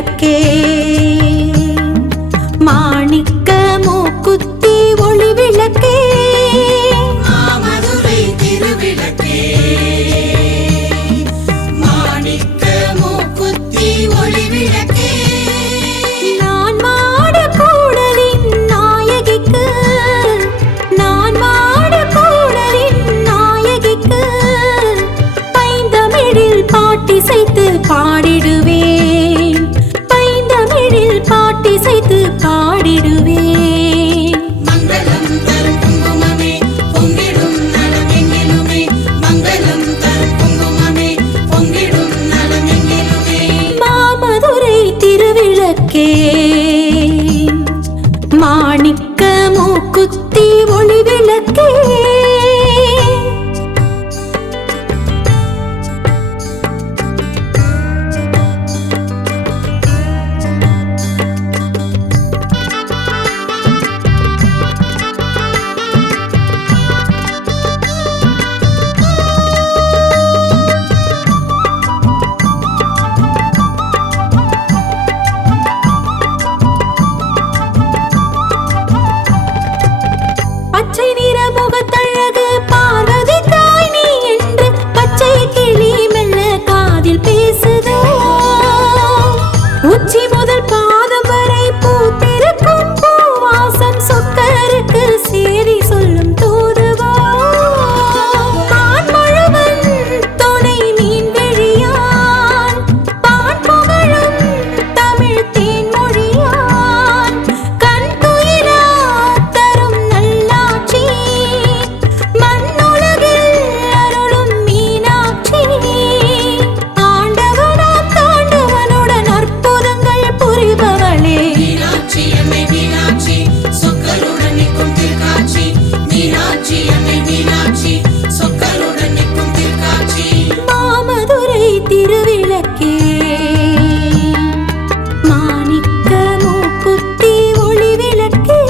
திருவிளக்கே மாணிக்க மூக்குத்தி ஒளி விளக்கே மாமதுரை திருவிளக்கே மாணிக்க மூக்குத்தி ஒளி விளக்கே நான் மாட கூடலின் நாயகிக்கு நான் மாட கூடலின் நாயகிக்கு பைந்தமிழில் பாட்டிசைத்து பாடிடுவேன் பைந்தமிழில் பாட்டிசைத்து பாடிடுவேன் மங்களம் தரும் குங்குமமே பொங்கிடும் நலமெங்கிலுமே மங்களம் தரும் குங்குமமே பொங்கிடும் நலமெங்கிலுமே மாமதுரை திருவிளக்கே மாணிக்க மூக்குத்தி ஒளி விளக்கே பச்சை நிற முகத்தழகு பார்வதி தாய் நீ என்று பச்சை கிளி மெல்ல காதில் பேசுதோ உச்சி முதல் பாதம் வரை பூத்திருக்கும் பூவாசம் சொக்கருக்கு சேரி சொல்லும் தூதுவோ பான்மழுவன் துணை மீன் விழியான் பான் புகழும் தமிழ் தேன்மொழியான் கண் துயிலா தரும் நல்லாட்சி மண்ணுலகில் அருளும் மீனாட்சி ஆண்டவனாம் தாண்டவனுடன் அற்புதங்கள் புரிபவளே மீனாட்சி அன்னை மீனாட்சி சொக்கருடன் நிற்கும் திருக்காட்சி மீனாட்சி அன்னை மீனாட்சி சொக்கருடன் நிற்கும் திருக்காட்சி மாமதுரை திருவிளக்கே மாணிக்க மூக்குத்தி ஒளி விளக்கே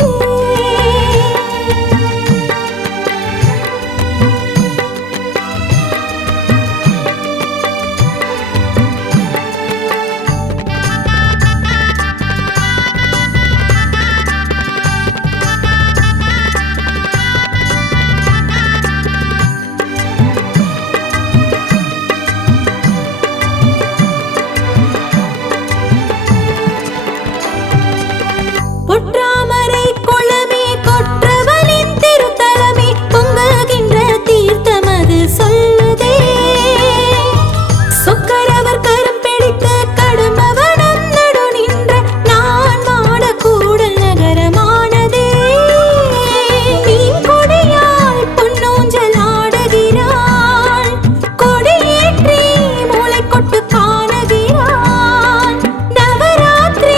பொற்றாமரை குளமே கொற்றவனின் திருத்தலமே பொங்குகின்ற தீர்த்தமது சொல்லுதே சொக்கரவர் கரம் பிடித்து கடுமவனம் நடு நின்ற நான் மாட கூடல் நகரமானதே மீன் கொடியால் பொன்னூஞ்சல் ஆடுகிறாள் கொடியேற்றி மூளை கொட்டு காணுகிறாள் நவராத்திரி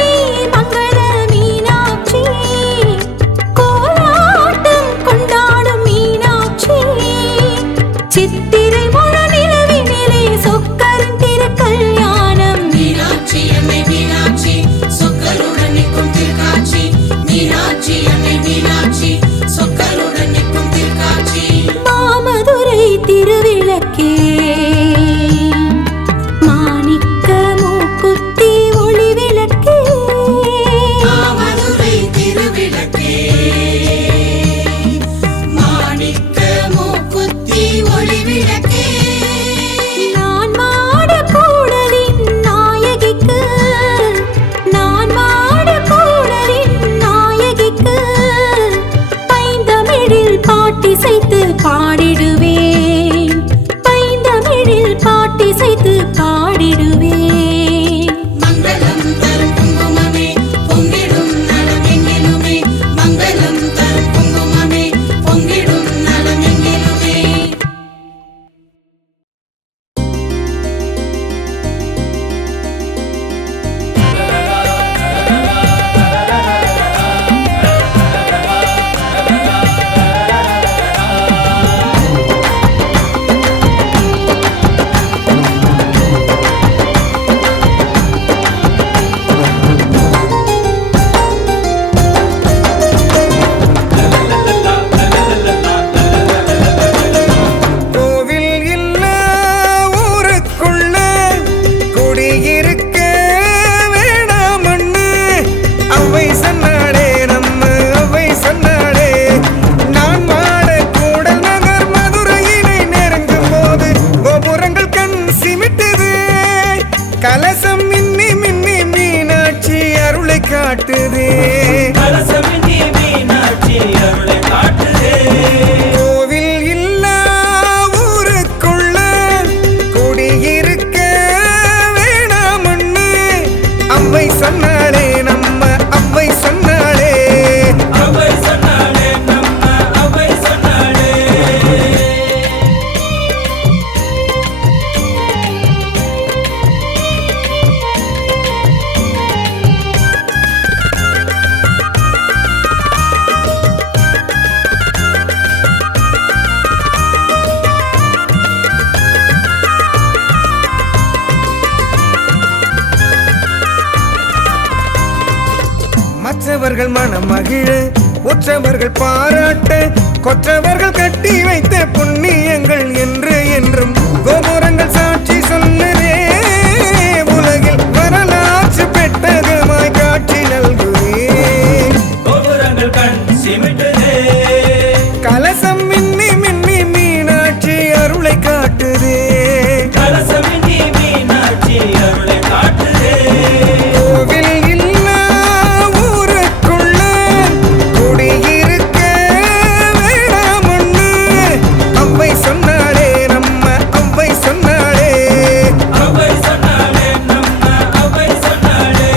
மங்கள மீனாட்சி கோலாட்டம் கொண்டாடும் மீனாட்சி சித்திரை முழு நிலவினிலே சொக்கரின் திருக்கல்யாணம் மீனாட்சி அன்னை மீனாட்சி சொக்கருடன் நிற்கும் திருக்காட்சி மீனாட்சி அன்னை மீனாட்சி சொக்கருடன் நிற்கும் திருக்காட்சி மாமதுரை திருவிளக்கே மாணிக்க மூக்குத்தி ஒளி விளக்கே மாமதுரை திருவிளக்கே மாணிக்க மூக்குத்தி ஒளி விளக்கே நான் மாட கூடலின் நாயகிக்கு நான் மாட கூடலின் நாயகிக்கு பைந்தமிழில் பாட்டிசைத்து பாடிடுவேன் பைந்தமிழில் பாட்டிசைத்து பாடிடுவேன் மங்களம் தரும் குங்குமமே பொங்கிடும் நலமெங்கிலுமே மங்களம் தரும் குங்குமமே பொங்கிடும் நலமெங்கிலுமே ஆ உற்றவர்கள் மனம் மகிழ உற்றவர்கள் பாராட்ட கொற்றவர்கள் கட்டி வைத்த புண்ணியங்கள் என்று என்றும் கோபுரங்கள் சாட்சி சொல்லுதே உலகில் வரலாற்று பெட்டகமாய் காட்சி நல்குதே கோபுரங்கள் கண் சிமிட்டுதே கலசம் மின்னி மின்னி மீனாட்சி அருளை காட்டுதே கலசமின்றி மீனாட்சி அருளை காட்டுதே கோவில் இல்லா ஊருக்குள்ள குடியிருக்க வேணாமொன்னு அவ்வை சொன்னாளே நம்ம அவ்வை சொன்னாளே அவை சொன்னாளே நம்ம அவை சொன்னாளே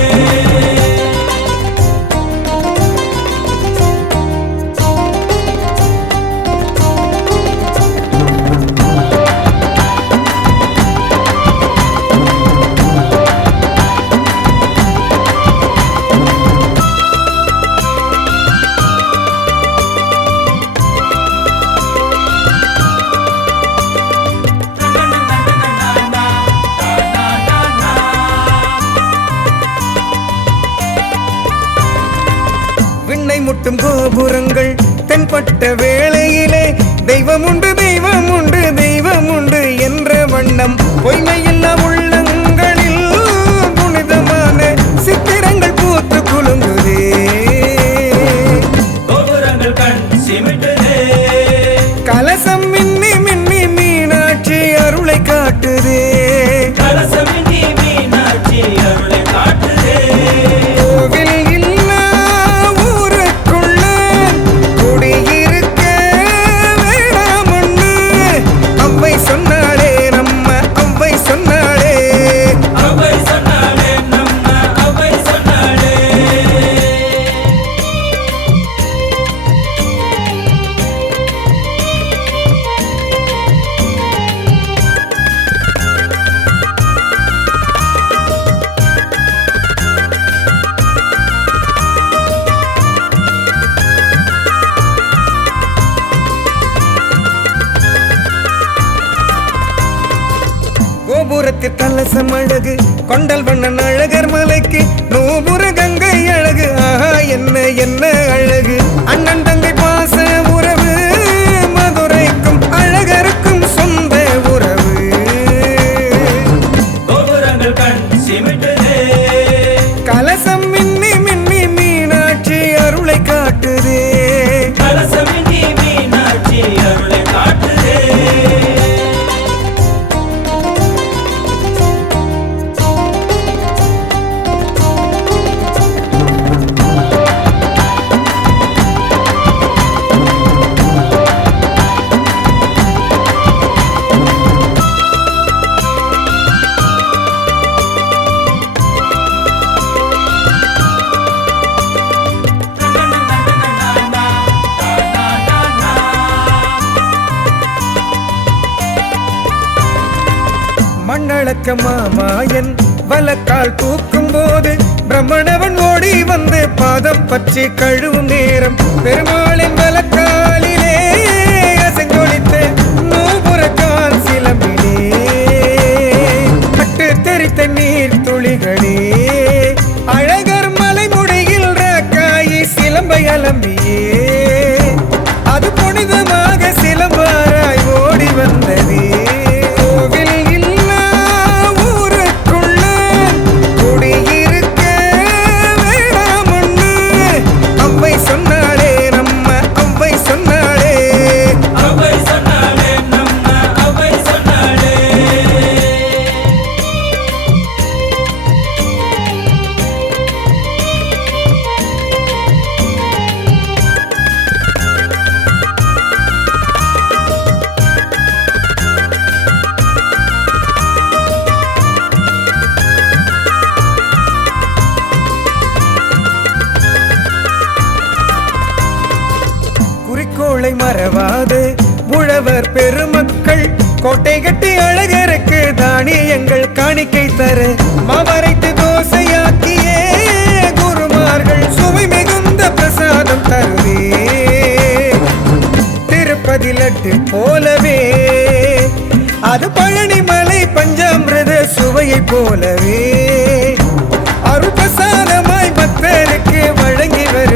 விண்ணை முட்டும் கோபுரங்கள் தென்பட்ட வேளையிலே தெய்வம் உண்டு தெய்வம் உண்டு தெய்வம் உண்டு என்ற வண்ணம் பொய்மையில்லா உள்ளங்களில் புனிதமான சித்திரங்கள் பூத்து குலுங்குதே கோபுரங்கள் கண் சிமிட்டுதே கலசம் மின்னி மின்னி மீனாட்சி அருளை காட்டுதே கலசமின்றி மீனாட்சி அருளை காட்டுதே கோவில் இல்லா ஊருக்குள்ள குடியிருக்க வேணாமொன்னு அவ்வை சொன்னாளே நம்ம அவ்வை சொன்னாளே அவை சொன்னாளே நம்ம அவை சொன்னாளே கோபுரத்தில் கலசம் அழகு கொண்டல் வண்ணன் அழகர் மலைக்கு நூபுர கங்கை அழகு ஆஹா என்ன என்ன அழகு அண்ணன் தங்கை பாச உறவு மதுரைக்கும் அழகருக்கும் சொந்த உறவு கோபுரங்கள் கண் சிமிட்டுதே கலசம் மின்னி மின்னி மீனாட்சி அருளை காட்டுதே கலசமின்றி மீனாட்சி அருளை காட்டுதே மண்ணளக்க மாமாயன் வலக்கால் தூக்கும் போது பிரம்மணவன் ஓடி வந்து பாதம் பற்றி கழுவும் நேரம் பெருமாளின் வலக்காலிலே அசைந்தொழித்த நூபுரக்கால் சிலம்பிலே பட்டு தெரித்த நீர் துளிகளே அழகர் மலைமுடியில் ராக்காயி சிலம்பை அலம்பியே அது புனிதமாக சிலம்பாராய் ஓடி வந்ததே கோவில் இல்லா ஊருக்குள்ள குடியிருக்க வேணாமொன்னு அவ்வை சொன்னாளே நம்ம அவ்வை சொன்னாளே அவை சொன்னாளே நம்ம அவை சொன்னாளே குறிக்கோளை மறவாது உழவர் பெருமக்கள் கோட்டை கட்டி அழகருக்கு தானியங்கள் காணிக்கை தர மாவரைத்து தோசையாக்கியே குருமார்கள் சுவை மிகுந்த பிரசாதம் தருவே திருப்பதி லட்டு போலவே அது பழனிமலை பஞ்சாமிரத சுவையை போலவே அருள் பிரசாதமாய் பக்தருக்கு வழங்கி வர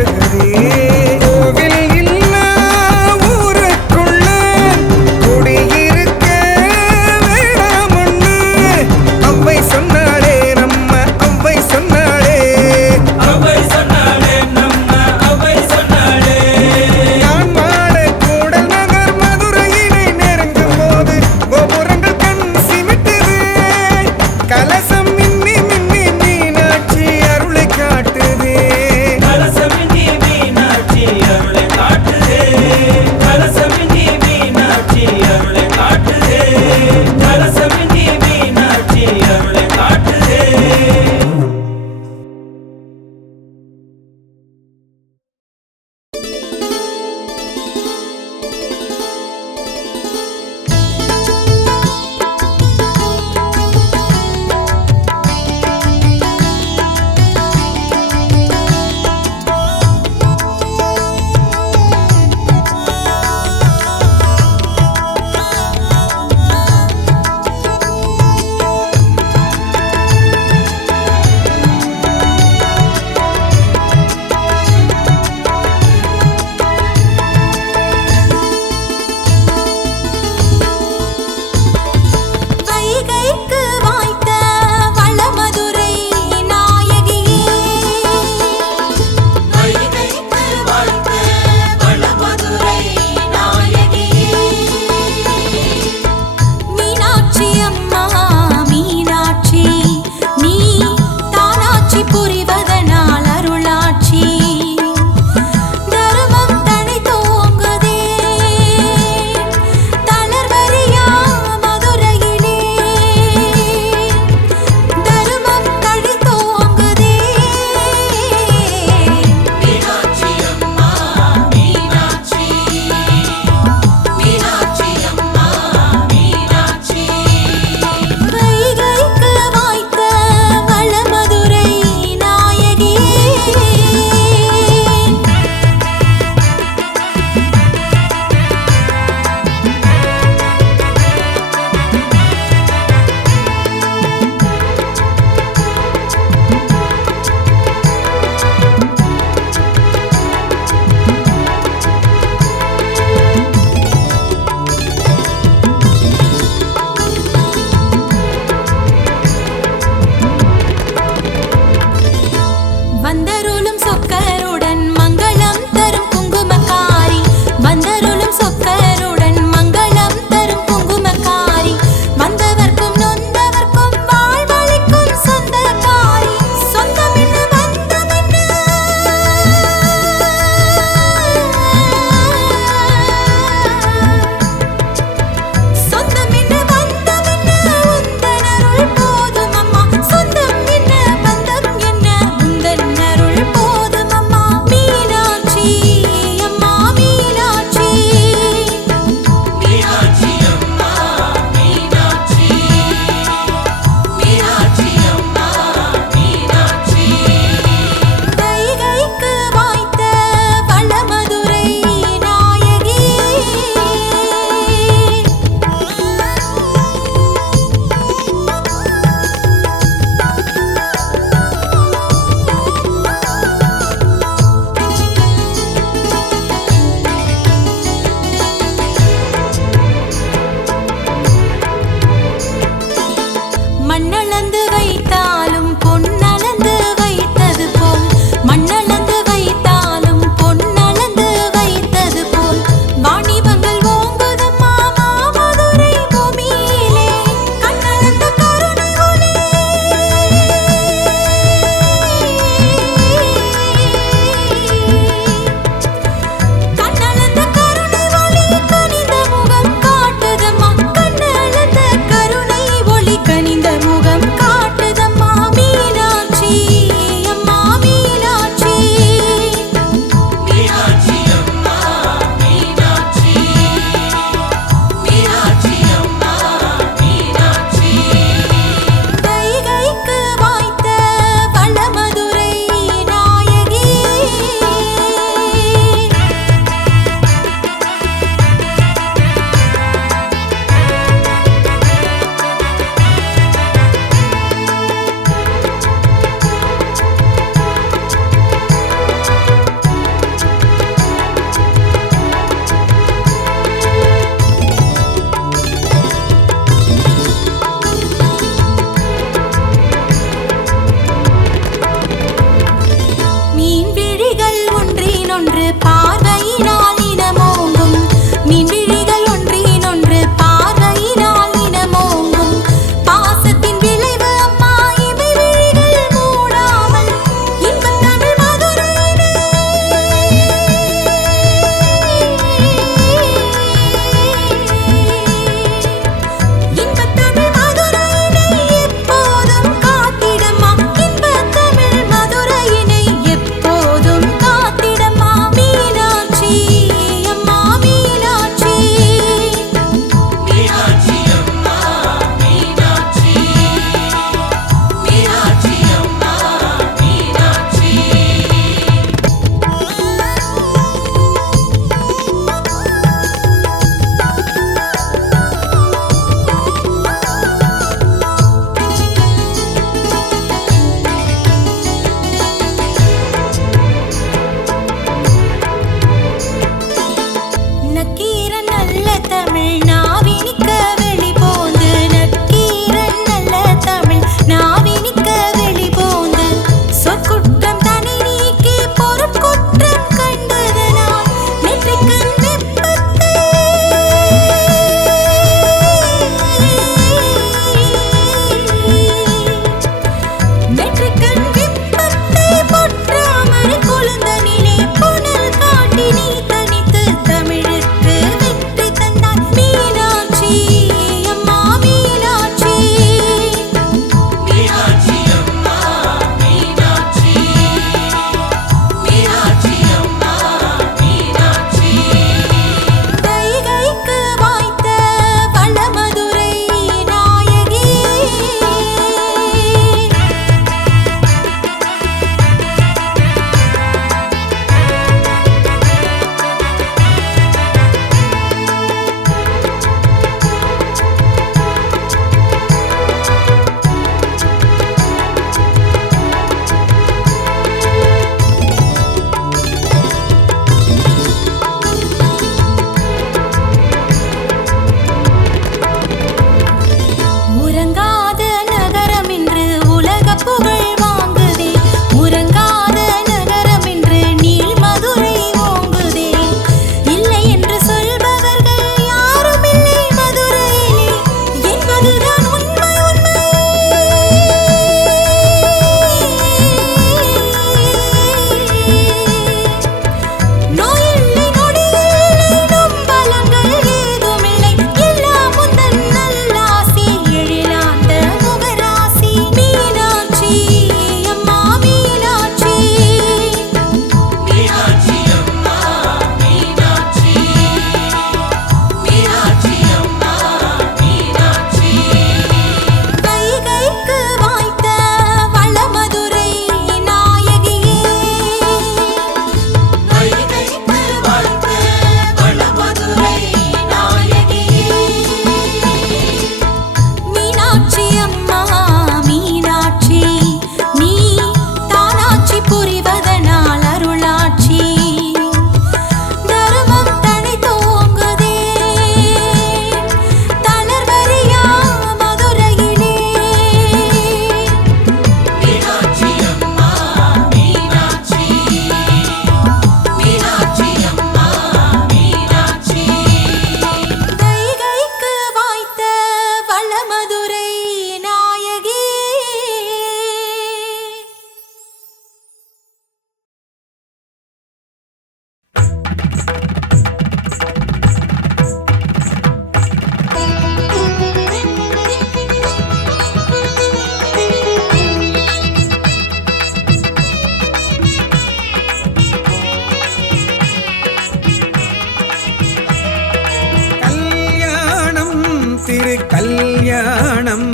திரு கல்யாணம்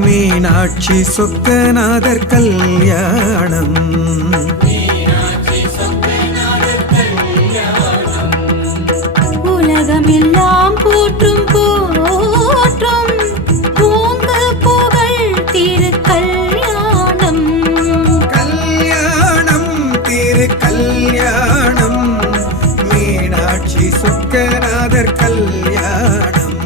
மீனாட்சி சொக்கநாதர் கல்யாணம் உலகமெல்லாம் போற்றும் போற்றும் பூங்க புகழ் திரு கல்யாணம் கல்யாணம் திரு கல்யாணம் மீனாட்சி சொக்கநாதர் கல்யாணம்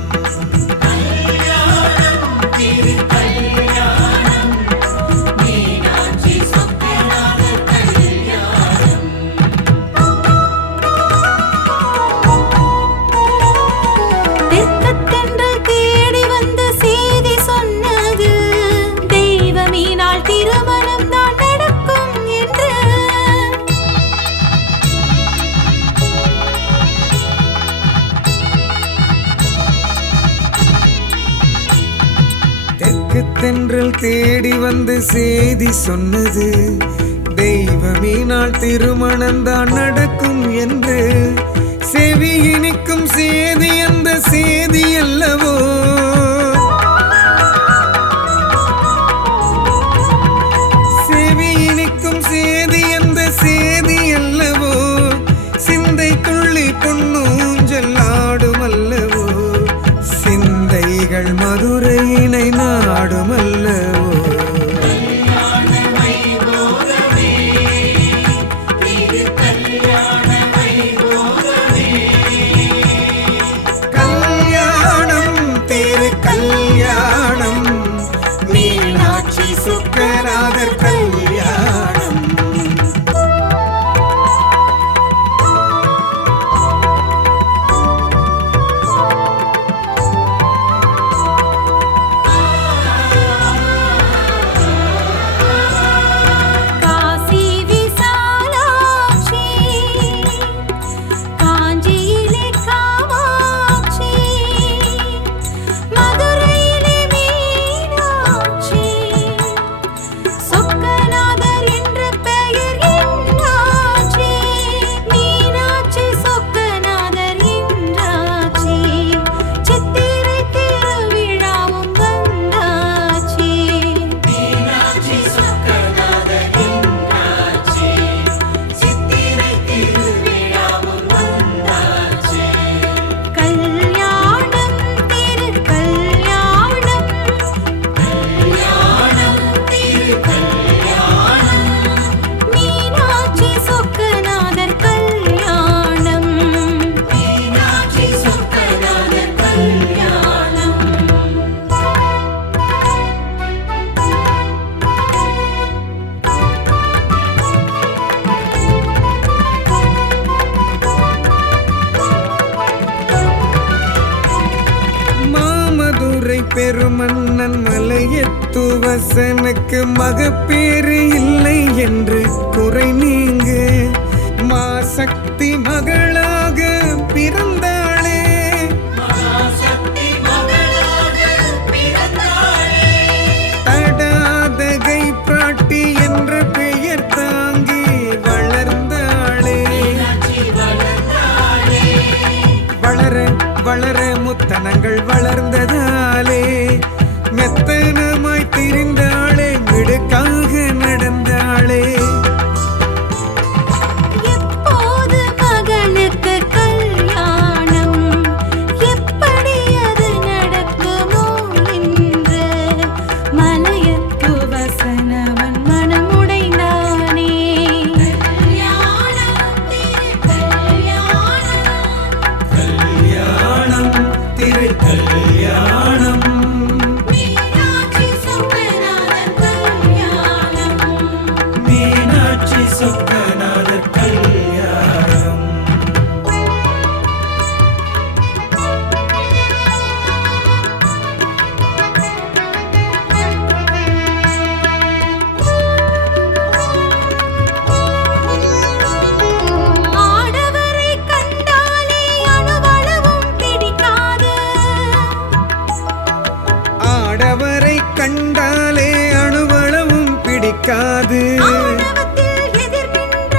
தெற்கத்தென்றல் தேடி வந்த செய்தி சொன்னது தெய்வமீனால் திருமணம் தான் நடக்கும் என்று தெற்கு தென்றல் தேடி வந்து செய்தி சொன்னது தெய்வமீனால் திருமணம்தான் நடக்கும் என்று செவி இனிக்கும் செய்தி அந்த செய்தி அல்லவோ செவி இனிக்கும் செய்தி அந்த செய்தி அல்லவோ சிந்தை துள்ளி பொன்னூஞ்சல் ஆடும் அல்லவோ சிந்தைகள் மதுரையினை நாடும் அல்லவோ கல்யாணம் திரு கல்யாணம் மீனாட்சி சொக்கநாதர் கல்யாணம் காசி விசாலாட்சி காஞ்சியிலே காமாட்சி மதுரையிலே மீனாட்சி சொக்கநாதர் என்ற பெயர் என்னாச்சி மீனாட்சி சொக்கநாதர் என்றாச்சி சித்திரை திருவிழாவும் வந்தாச்சி கல்யாணம் திரு கல்யாணம் மீனாட்சி சொக்கநாதர் கல்யாணம் மாமதுரை பெருமன்னன் மலையத்துவசனுக்கு மகப்பேறு இல்லை என்று குறை நீங்க மாசக்தி மகளாக பிறந்தாளே தடாதகை பிராட்டி என்ற பெயர் தாங்கி வளர்ந்தாளே வளர வளர முத்தனங்கள் வளர்ந்ததாலே மெத்தனமாய் திரிந்தாளே மிடுக்காக நடந்தாளே எப்போது மகனுக்கு கல்யாணம் எப்படி அது நடக்குமோ என்று மலையத்து வசனவன் மனமுடைந்தானே கல்யாணம் திரு கல்யாணம் மீனாட்சி சொக்கநாதர் கல்யாணம் மீனாட்சி சொக்கநாதர் கல்யாணம் ஆடவரை கண்டாலே அணுவளவும் பிடிக்காது ஆடவரை கண்டாலே அணுவளவும் பிடிக்காது ஆணவத்தில் எதிர் நின்ற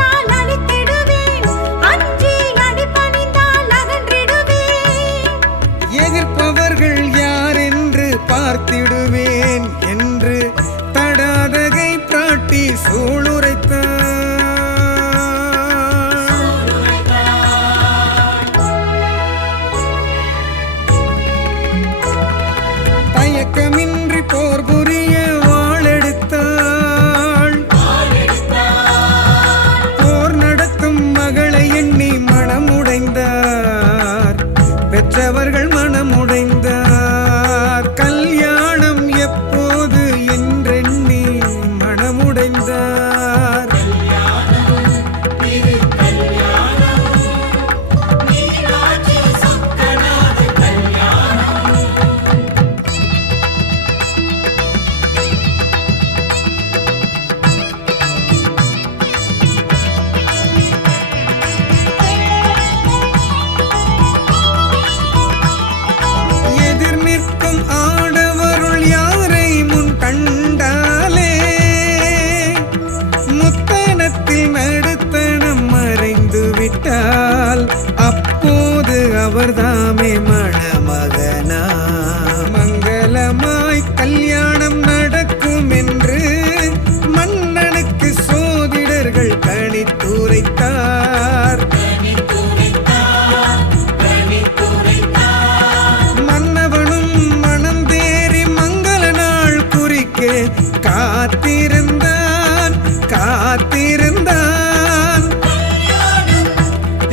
இருந்தான். கல்யாணம்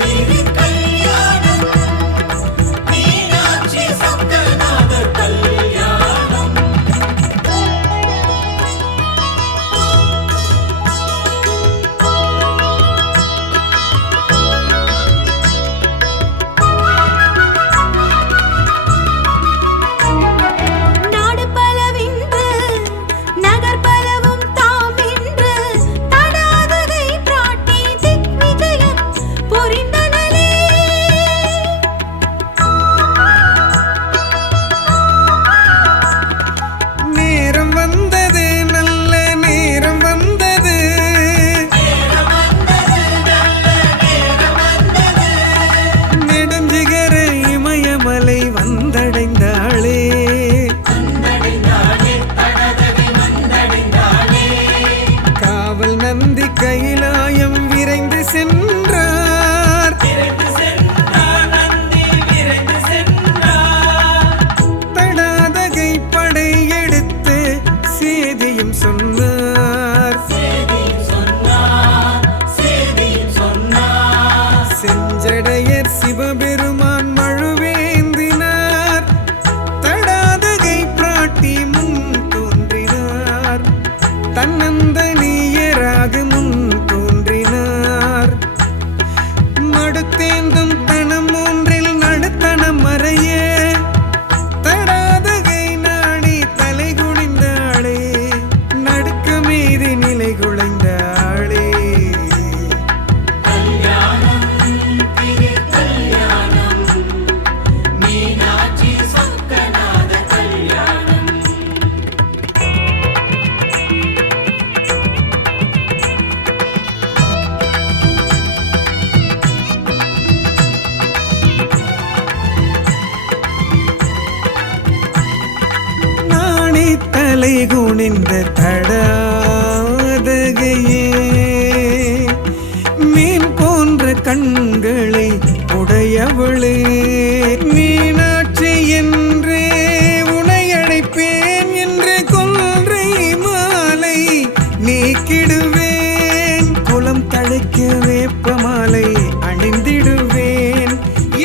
திரு கல்யாணம் மீனாட்சி சொக்கநாதர் கல்யாணம். நாடு பலவின்று நகர் பலவும் தாமென்று தடாதகை பிராட்டி திக்விஜயம் புரிந்தனளே. நேரம் வந்தது, நல்ல நேரம் வந்தது. நேரம் வந்தது நல்ல நேரம் வந்தது. நெடுஞ்சிகர இமயமலை வந்தடைந்தாளே. வந்தடைந்தாளே தடதகை வந்தடைந்தாளே. காவல் நந்தி கைலாயம் விரைந்து சென்றார். விரைந்து சென்றார் நந்தி விரைந்து சென்றார். தடாதகை படையெடுத்து சேதியும் சொன்னார். சேதியும் சொன்னார் சேதியும் சொன்னார். செஞ்சடையர் சிவபெருமான் மழுவேந்தினார். தடாதகை பிராட்டி முன் தோன்றினார். தன்னந்தனியராக முன் தோன்றினார். மடுத்தேந்தும் தனம் ஒன்றில் நடுத்தனம் மறைய தடாதகை நாடி தலை குனிந்தாளே. நடுக்க மீது நிலை குலைந்தாளே. கல்யாணம் திரு கல்யாணம் மீனாட்சி சொக்கநாதர் கல்யாணம். நாணி தலை குனிந்த தடாதகையே, மீன் போன்ற கண்களை உடையவளே. மீனாட்சி என்றே உனை அழைப்பேன் என்று கொன்றை மாலை நீக்கிடுவேன். குலம் தழைக்க வேப்ப மாலை அணிந்திடுவேன்.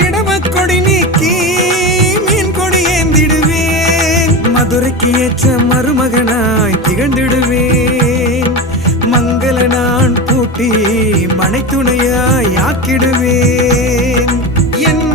இடமக்கொடி நீக்கி மீன் கொடி ஏந்திடுவேன். மதுரைக்கு ஏற்ற மருமகனாய் திகழ்ந்திடுவேன். மங்கள நான் பூட்டி மனைத்துணையாய் ஆக்கிடுவேன். என்